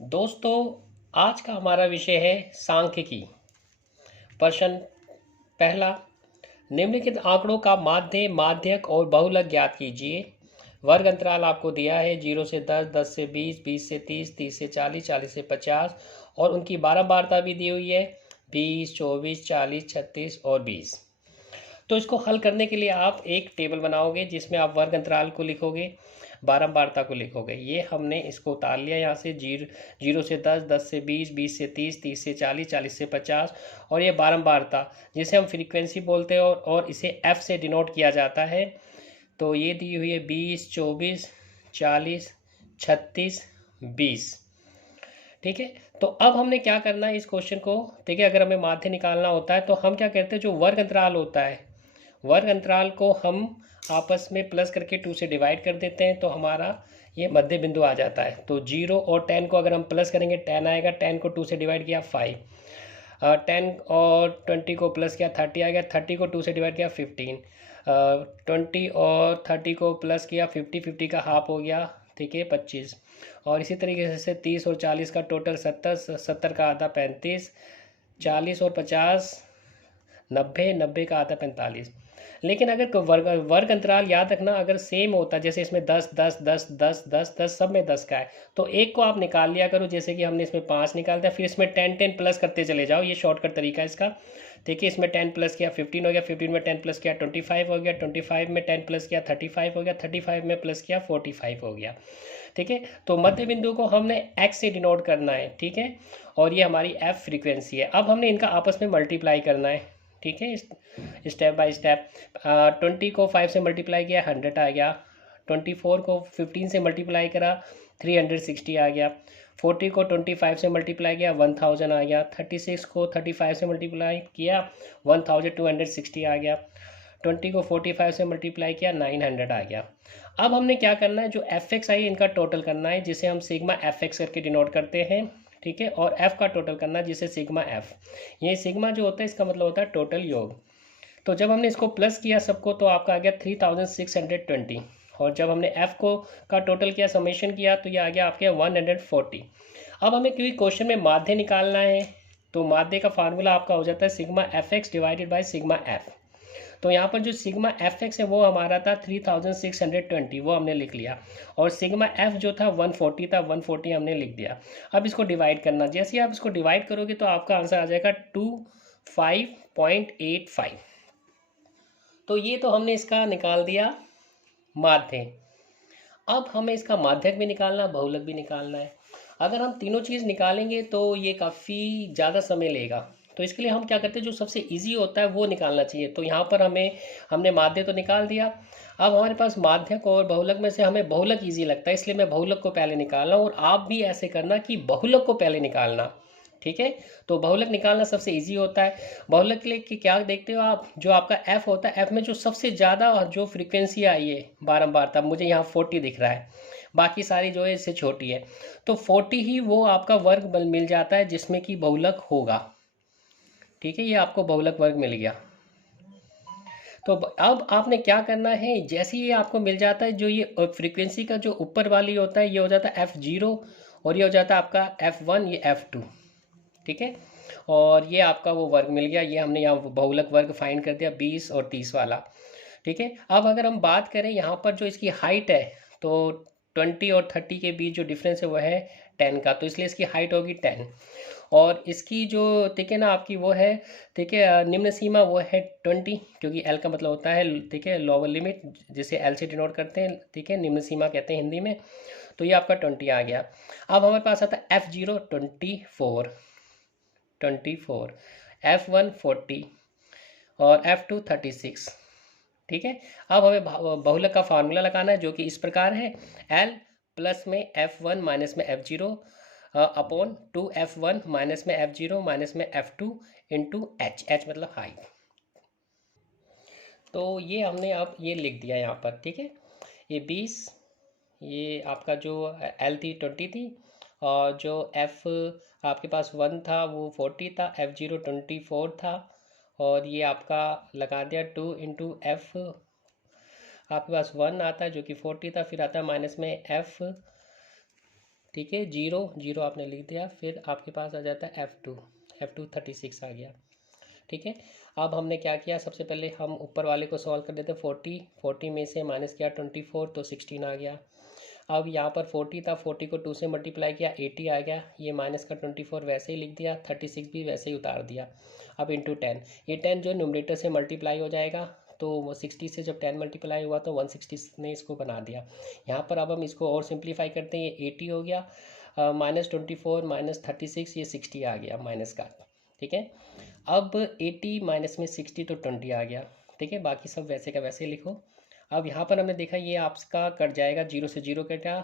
दोस्तों, आज का हमारा विषय है सांख्यिकी। प्रश्न पहला, निम्नलिखित आंकड़ों का माध्य, माध्यक और बहुलक ज्ञात कीजिए। वर्ग अंतराल आपको दिया है 0 से 10, 10 से 20, 20 से 30, 30 से 40, 40 से 50 और उनकी बारंबारता भी दी हुई है 20, 24, 40, 36 और 20। तो इसको हल करने के लिए आप एक टेबल बनाओगे जिसमें आप वर्ग अंतराल को लिखोगे, बारंबारता को लिखोगे। ये हमने इसको उतार लिया यहाँ से। 0 से 10, 10 से 20, 20 से 30, 30 से 40, 40 से 50 और ये बारंबारता जिसे हम फ्रीक्वेंसी बोलते हैं और इसे F से डिनोट किया जाता है। तो ये दी हुई है 20, 24, 40, 36, 20। ठीक है, तो अब हमने क्या करना है इस क्वेश्चन को। ठीक है, अगर हमें माध्य निकालना होता है तो हम क्या करते हैं, जो वर्ग अंतराल होता है, वर्ग अंतराल को हम आपस में प्लस करके 2 से डिवाइड कर देते हैं तो हमारा ये मध्य बिंदु आ जाता है। तो 0 और 10 को अगर हम प्लस करेंगे 10 आएगा, 10 को 2 से डिवाइड किया 5, 10 और 20 को प्लस किया 30 आ गया, 30 को 2 से डिवाइड किया 15, 20 और 30 को प्लस किया 50, 50 का हाफ हो गया, ठीक है 25। और इसी तरीके से 30 और 40 का टोटल 70, 70 का आधा 35, 40 और 50 90, 90 का आता 45। लेकिन अगर वर्ग अंतराल याद रखना, अगर सेम होता, जैसे इसमें 10 10 10 10 10 10 सब में 10 का है, तो एक को आप निकाल लिया करो, जैसे कि हमने इसमें 5 निकाल दिया, फिर इसमें 10 10 प्लस करते चले जाओ। ये शॉर्टकट तरीका है इसका। देखिए, इसमें 10 प्लस किया 15 हो गया, 15 में 10 प्लस किया 25 हो गया, 25 में 10 प्लस किया 35 हो गया, 35 में प्लस किया 45 हो गया। ठीक है, तो मध्य बिंदु को हमने एक्स से डिनोट करना है। ठीक है, और ये हमारी एफ फ्रीक्वेंसी है। अब हमने इनका आपस में मल्टीप्लाई करना है। ठीक है, स्टेप बाय स्टेप। 20 को 5 से मल्टीप्लाई किया 100 आ गया, 24 को 15 से मल्टीप्लाई करा 360 आ गया, 40 को 25 से मल्टीप्लाई किया 1000 आ गया, 36 को 35 से मल्टीप्लाई किया 1260 आ गया, 20 को 45 से मल्टीप्लाई किया 900 आ गया। अब हमने क्या करना है, जो एफ एक्स आई इनका टोटल करना है, जिसे हम सिग्मा एफ एक्स करके डिनोट करते हैं। ठीक है, और एफ का टोटल करना है, जिसे सिग्मा एफ। ये सिग्मा जो होता है इसका मतलब होता है टोटल योग। तो जब हमने इसको प्लस किया सबको तो आपका आ गया 3620। और जब हमने एफ को का टोटल किया, समेशन किया, तो ये आ गया आपके 140। अब हमें क्योंकि क्वेश्चन में माध्य निकालना है, तो माध्य का फार्मूला आपका हो जाता है sigma F x divided by sigma F. तो यहाँ पर जो सिग्मा एफ एक्स है वो हमारा था 3620, वो हमने लिख लिया। और सिग्मा एफ जो था 140 था, 140 हमने लिख दिया। अब इसको डिवाइड करना, जैसे ही आप इसको डिवाइड करोगे तो आपका आंसर आ जाएगा 25.85। तो ये तो हमने इसका निकाल दिया माध्य। अब हमें इसका माध्यक भी निकालना, बहुलक भी निकालना है। अगर हम तीनों चीज़ निकालेंगे तो ये काफ़ी ज़्यादा समय लेगा। तो इसके लिए हम क्या करते हैं, जो सबसे इजी होता है वो निकालना चाहिए। तो यहाँ पर हमने माध्य तो निकाल दिया। अब हमारे पास माध्यक और बहुलक में से हमें बहुलक ईजी लगता है, इसलिए मैं बहुलक को पहले निकालना, और आप भी ऐसे करना कि बहुलक को पहले निकालना। ठीक है, तो बहुलक निकालना सबसे इजी होता है। बहुलक के लिए कि क्या देखते हो आप, जो आपका एफ होता है, एफ में जो सबसे ज़्यादा जो फ्रीक्वेंसी आई है बारंबारता, मुझे यहाँ 40 दिख रहा है, बाकी सारी जो है इससे छोटी है, तो 40 ही वो आपका वर्ग मिल जाता है जिसमें कि बहुलक होगा। ठीक है, ये आपको बहुलक वर्ग मिल गया। तो अब आपने क्या करना है, जैसे ही ये आपको मिल जाता है, जो ये फ्रीक्वेंसी का जो ऊपर वाली होता है ये हो जाता है F0, और ये हो जाता है आपका F1, ये F2। ठीक है, और ये आपका वो वर्ग मिल गया। ये हमने यहाँ बहुलक वर्ग फाइंड कर दिया 20 और 30 वाला। ठीक है, अब अगर हम बात करें यहाँ पर जो इसकी हाइट है, तो 20 और 30 के बीच जो डिफरेंस है वो है 10 का, तो इसलिए इसकी हाइट होगी 10। और इसकी जो, ठीक है ना, आपकी वो है, ठीक है, निम्न सीमा वो है 20, क्योंकि एल का मतलब होता है, ठीक है, लोअर लिमिट, जिसे एल से डिनोट करते हैं। ठीक है, निम्न सीमा कहते हैं हिंदी में। तो ये आपका 20 आ गया। अब हमारे पास आता है F0 24, 24, F1 40 और F2 36। ठीक है, अब हमें बहुलक का फार्मूला लगाना है, जो कि इस प्रकार है, L प्लस में F1 माइनस में F0 अपॉन 2F1 माइनस में F0 माइनस में F2 इंटू H, H मतलब हाइट। तो ये हमने अब ये लिख दिया यहाँ पर। ठीक है, ये 20, ये आपका जो L थी 20 थी, और जो F आपके पास 1 था वो 40 था, F0 24 था, और ये आपका लगा दिया 2 इंटू एफ, आपके पास 1 आता है जो कि 40 था, फिर आता है माइनस में ठीक है, 0 0 आपने लिख दिया, फिर आपके पास आ जाता है F2 36 आ गया। ठीक है, अब हमने क्या किया, सबसे पहले हम ऊपर वाले को सॉल्व कर देते, 40 में से माइनस किया 24 तो 16 आ गया। अब यहाँ पर 40 था, 40 को 2 से मल्टीप्लाई किया 80 आ गया, ये माइनस का 24 वैसे ही लिख दिया, 36 भी वैसे ही उतार दिया। अब इंटू 10, ये 10 जो न्यूमरेटर से मल्टीप्लाई हो जाएगा, तो वो 60 से जब 10 मल्टीप्लाई हुआ तो 160 ने इसको बना दिया। यहाँ पर अब हम इसको और सिंप्लीफाई करते हैं, ये 80 हो गया, -24 -36 ये 60 आ गया माइनस का। ठीक है, अब 80 माइनस में 60 तो 20 आ गया। ठीक है, बाकी सब वैसे का वैसे लिखो। अब यहाँ पर हमने देखा ये आपका कट जाएगा, 0 से 0 कटा,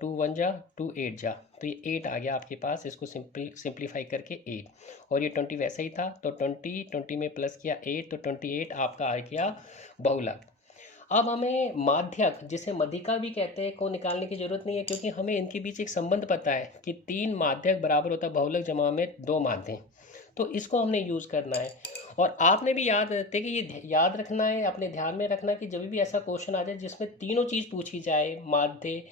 2 1 जा 2 8 जा, तो ये 8 आ गया आपके पास, इसको सिंप्लीफाई करके 8, और ये 20 वैसे ही था, तो 20 में प्लस किया 8 तो 28 आपका आ गया बहुलक। अब हमें माध्यक, जिसे मध्यिका भी कहते हैं, को निकालने की जरूरत नहीं है, क्योंकि हमें इनके बीच एक संबंध पता है कि 3 माध्यक बराबर होता है बहुलक जमा में 2 माध्य, तो इसको हमने यूज़ करना है। और आपने भी याद रखते कि ये याद रखना है, अपने ध्यान में रखना है कि जब भी ऐसा क्वेश्चन आ जाए जिसमें तीनों चीज़ पूछी जाए, माध्य,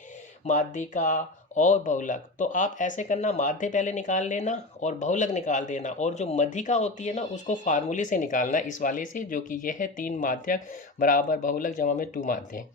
माध्यिका और बहुलक, तो आप ऐसे करना, माध्य पहले निकाल लेना और बहुलक निकाल देना, और जो मध्यिका होती है ना उसको फार्मूले से निकालना, इस वाले से, जो कि यह है 3 माध्यक बराबर बहुलक जमा में 2 माध्य।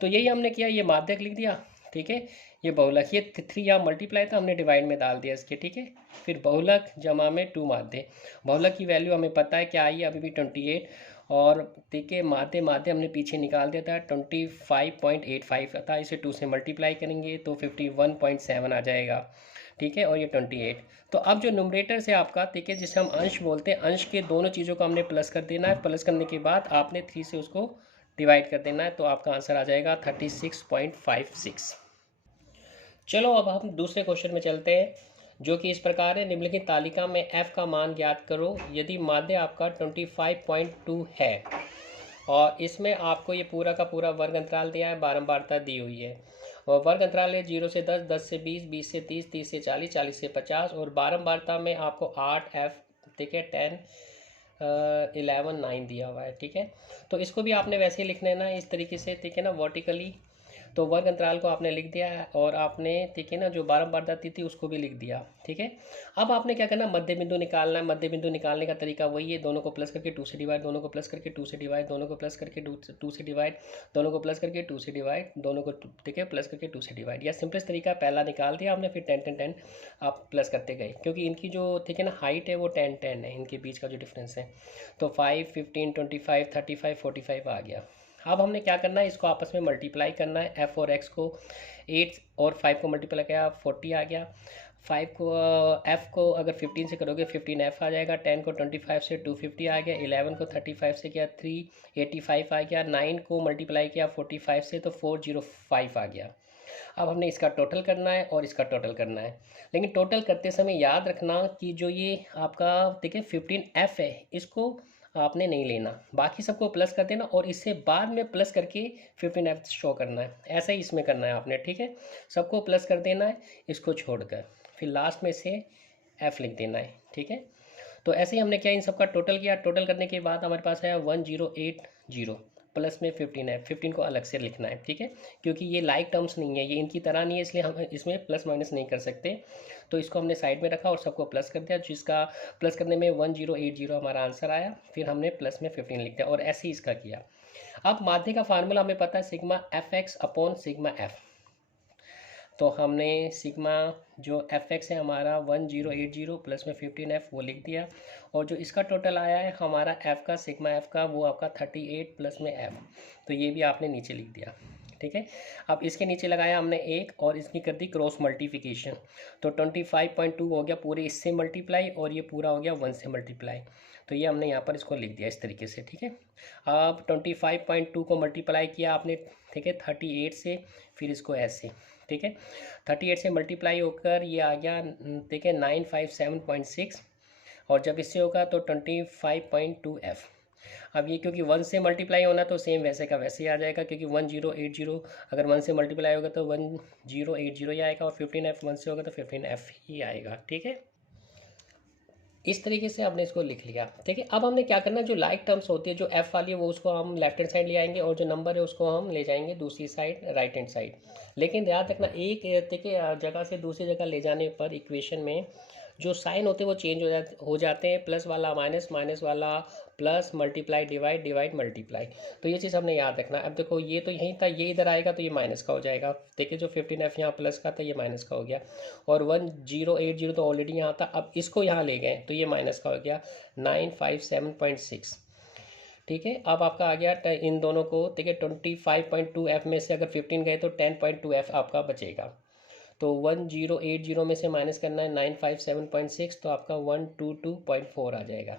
तो यही हमने किया, ये माध्यक लिख दिया। ठीक है, ये बहुलक, ये 3 यहाँ मल्टीप्लाई था, हमने डिवाइड में डाल दिया इसके। ठीक है, फिर बहुलक जमा में 2 माध्य, बहुलक की वैल्यू हमें पता है क्या आई है, अभी भी 28, और ठीक है माध्य हमने पीछे निकाल दिया था, 25.85 था, इसे 2 से मल्टीप्लाई करेंगे तो 51.7 आ जाएगा। ठीक है, और ये 28। तो अब जो न्यूमरेटर से आपका, ठीक है, जिसे हम अंश बोलते हैं, अंश के दोनों चीज़ों को हमने प्लस कर देना है, प्लस करने के बाद आपने 3 से उसको डिवाइड कर देना है, तो आपका आंसर आ जाएगा 36.56। चलो अब हम दूसरे क्वेश्चन में चलते हैं, जो कि इस प्रकार है, निम्नलिखित तालिका में f का मान ज्ञात करो यदि माध्य आपका 25.2 है, और इसमें आपको ये पूरा का पूरा वर्ग अंतराल दिया है, बारंबारता दी हुई है, और वर्ग अंतराल है 0 से 10, 10 से 20, 20 से 30, 30 से 40, 40 से 50, और बारंबारता में आपको 8 f, ठीक है, 10 11 9 दिया हुआ है। ठीक है, तो इसको भी आपने वैसे ही लिख लेना इस तरीके से, ठीक है ना, वर्टिकली। तो वर्ग अंतराल को आपने लिख दिया है, और आपने, ठीक है ना, जो बारंबारता थी उसको भी लिख दिया। ठीक है, अब आपने क्या करना, मध्य बिंदु निकालना है। मध्य बिंदु निकालने का तरीका वही है, दोनों को प्लस करके 2 से डिवाइड, दोनों को प्लस करके 2 से डिवाइड, दोनों को प्लस करके 2 से डिवाइड, दोनों को प्लस करके 2 से डिवाइड, दोनों को, ठीक है, प्लस करके 2 से डिवाइड। या सिंपलेस्ट तरीका, पहला निकाल दिया आपने, फिर 10 10 10 आप प्लस करते गए, क्योंकि इनकी जो, ठीक है ना, हाइट है वो 10 10 है, इनके बीच का जो डिफरेंस है। तो 5 15 25 35 45 आ गया। अब हमने क्या करना है, इसको आपस में मल्टीप्लाई करना है, f और x को, 8 और 5 को मल्टीप्लाई किया 40 आ गया, 5 को f को अगर 15 से करोगे 15f आ जाएगा, 10 को 25 से 250 आ गया, 11 को 35 से किया 385 आ गया, 9 को मल्टीप्लाई किया 45 से तो 405 आ गया। अब हमने इसका टोटल करना है और इसका टोटल करना है, लेकिन टोटल करते समय याद रखना कि जो ये आपका, ठीक है, 15f है, इसको आपने नहीं लेना, बाकी सबको प्लस कर देना, और इससे बाद में प्लस करके 15f शो करना है, ऐसा ही इसमें करना है आपने। ठीक है, सबको प्लस कर देना है, इसको छोड़कर फिर लास्ट में से f लिख देना है। ठीक है, तो ऐसे ही हमने क्या, इन सबका टोटल किया, टोटल करने के बाद हमारे पास आया 1080 प्लस में 15 है, 15 को अलग से लिखना है। ठीक है, क्योंकि ये लाइक टर्म्स नहीं है, ये इनकी तरह नहीं है, इसलिए हम इसमें प्लस माइनस नहीं कर सकते, तो इसको हमने साइड में रखा और सबको प्लस कर दिया, जिसका प्लस करने में 1080 हमारा आंसर आया, फिर हमने प्लस में 15 लिख दिया, और ऐसे ही इसका किया। अब माध्य का फार्मूला हमें पता है, sigma F x upon sigma F, तो हमने सिग्मा जो एफ एक्स है हमारा 1080 प्लस में 15f वो लिख दिया, और जो इसका टोटल आया है हमारा f का, सिग्मा f का, वो आपका 38 प्लस में f, तो ये भी आपने नीचे लिख दिया। ठीक है, अब इसके नीचे लगाया हमने एक, और इसकी कर दी क्रॉस मल्टीप्लिकेशन, तो 25.2 हो गया पूरे इससे मल्टीप्लाई, और ये पूरा हो गया 1 से मल्टीप्लाई, तो ये हमने यहाँ पर इसको लिख दिया इस तरीके से। ठीक है, अब 25.2 को मल्टीप्लाई किया आपने, ठीक है, 38 से, फिर इसको ऐसे, ठीक है, 38 से मल्टीप्लाई होकर ये आ गया, ठीक है, 957.6, और जब इससे होगा तो 25.2f। अब ये क्योंकि 1 से मल्टीप्लाई होना तो सेम वैसे का वैसे ही आ जाएगा, क्योंकि 1080 अगर 1 से मल्टीप्लाई होगा तो 1080 ही आएगा, और 15f 1 से होगा तो 15f ही आएगा। ठीक है, इस तरीके से हमने इसको लिख लिया। ठीक है, अब हमने क्या करना है, जो लाइक टर्म्स होती है जो एफ वाली है वो उसको हम लेफ्ट हैंड साइड ले आएंगे और जो नंबर है उसको हम ले जाएंगे दूसरी साइड राइट हैंड साइड। लेकिन याद रखना एक देखिए जगह से दूसरी जगह ले जाने पर इक्वेशन में जो साइन होते हैं वो चेंज हो जाते हैं, प्लस वाला माइनस, माइनस वाला plus, multiply divide, divide multiply. तो ये चीज़ हमने याद रखना। अब देखो ये तो यहीं था, ये इधर आएगा तो ये माइनस का हो जाएगा। देखिए जो 15f यहाँ प्लस का था ये माइनस का हो गया, और 1080 तो ऑलरेडी यहाँ था, अब इसको यहाँ ले गए तो ये माइनस का हो गया 957.6। ठीक है, अब आपका आ गया इन दोनों को। देखिए 25.2f में से अगर 15 गए तो 10.2f आपका बचेगा। तो 1080 में से माइनस करना है 957.6, तो आपका 122.4 आ जाएगा।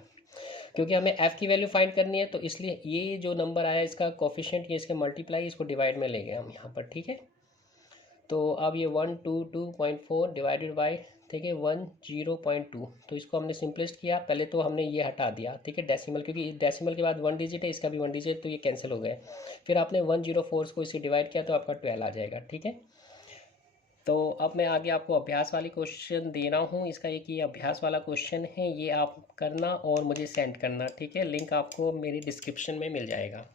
क्योंकि हमें f की वैल्यू फाइंड करनी है तो इसलिए ये जो नंबर आया इसका कोफिशिएंट, ये इसके मल्टीप्लाई, इसको डिवाइड में ले गए हम यहाँ पर। ठीक है, तो अब ये 122.4 डिवाइडेड बाई, ठीक है, 100.2, तो इसको हमने सिंपलेस्ट किया। पहले तो हमने ये हटा दिया, ठीक है, डेसिमल, क्योंकि डेसिमल के बाद 1 डिजिट है, इसका भी 1 डिजिट, तो ये कैंसिल हो गए। फिर आपने 104 को इससे डिवाइड किया तो आपका 12 आ जाएगा। ठीक है, तो अब मैं आगे आपको अभ्यास वाली क्वेश्चन दे रहा हूँ। इसका एक ये अभ्यास वाला क्वेश्चन है, ये आप करना और मुझे सेंड करना। ठीक है, लिंक आपको मेरी डिस्क्रिप्शन में मिल जाएगा।